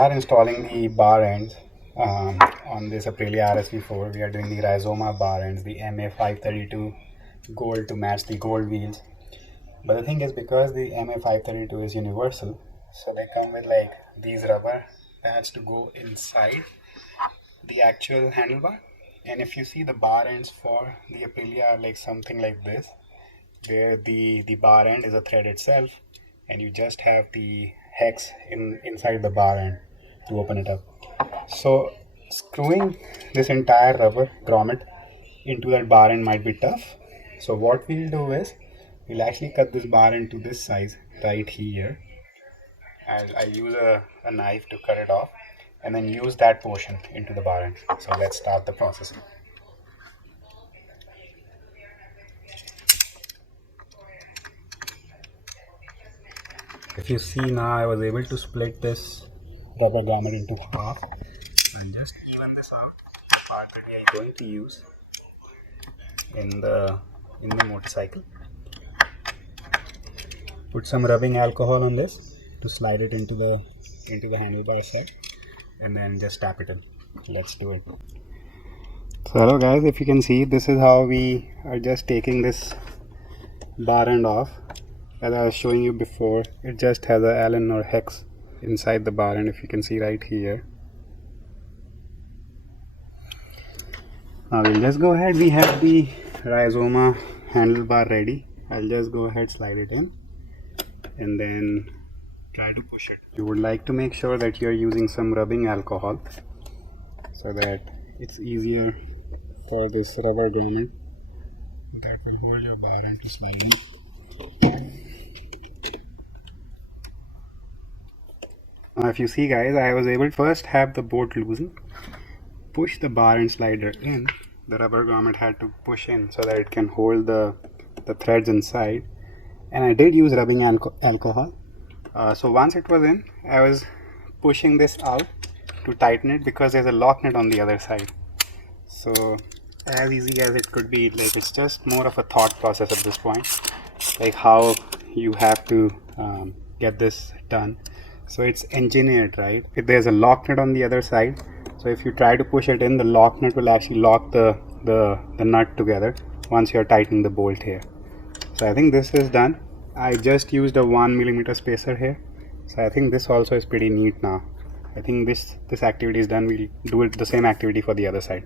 are installing the bar ends on this Aprilia RSV4. We are doing the Rizoma bar ends, the MA532 gold to match the gold wheels. But the thing is, because the MA532 is universal, so they come with like these rubber pads to go inside the actual handlebar. And if you see, the bar ends for the Aprilia are like something like this, where the bar end is a thread itself, and you just have the hex inside the bar end to open it up. So screwing this entire rubber grommet into that bar end might be tough. So what we'll do is we'll actually cut this bar end to this size right here. I'll use a knife to cut it off and then use that portion into the bar end. So let's start the process. If you see now, I was able to split this rubber grommet into half and just even this out. The part that we are going to use in the motorcycle. Put some rubbing alcohol on this to slide it into the handlebar side, and then just tap it in. Let's do it. So hello guys, if you can see, this is how we are just taking this bar end off. As I was showing you before, it just has a Allen or hex inside the bar end, if you can see right here. Now we'll just go ahead, we have the Rizoma handlebar ready. I'll just go ahead, slide it in and then try to push it. You would like to make sure that you're using some rubbing alcohol so that it's easier for this rubber grommet that will hold your bar end to slide in. Now if you see guys, I was able to first have the bolt loosen, push the bar end slider in. The rubber grommet had to push in so that it can hold the threads inside, and I did use rubbing alcohol. So once it was in, I was pushing this out to tighten it because there's a lock nut on the other side. So as easy as it could be, like it's just more of a thought process at this point, like how you have to get this done. So it's engineered, right? If there's a lock nut on the other side, so if you try to push it in, the lock nut will actually lock the nut together once you're tightening the bolt here. So I think this is done. I just used a 1mm spacer here. So I think this also is pretty neat now. I think this activity is done. We'll do it the same activity for the other side.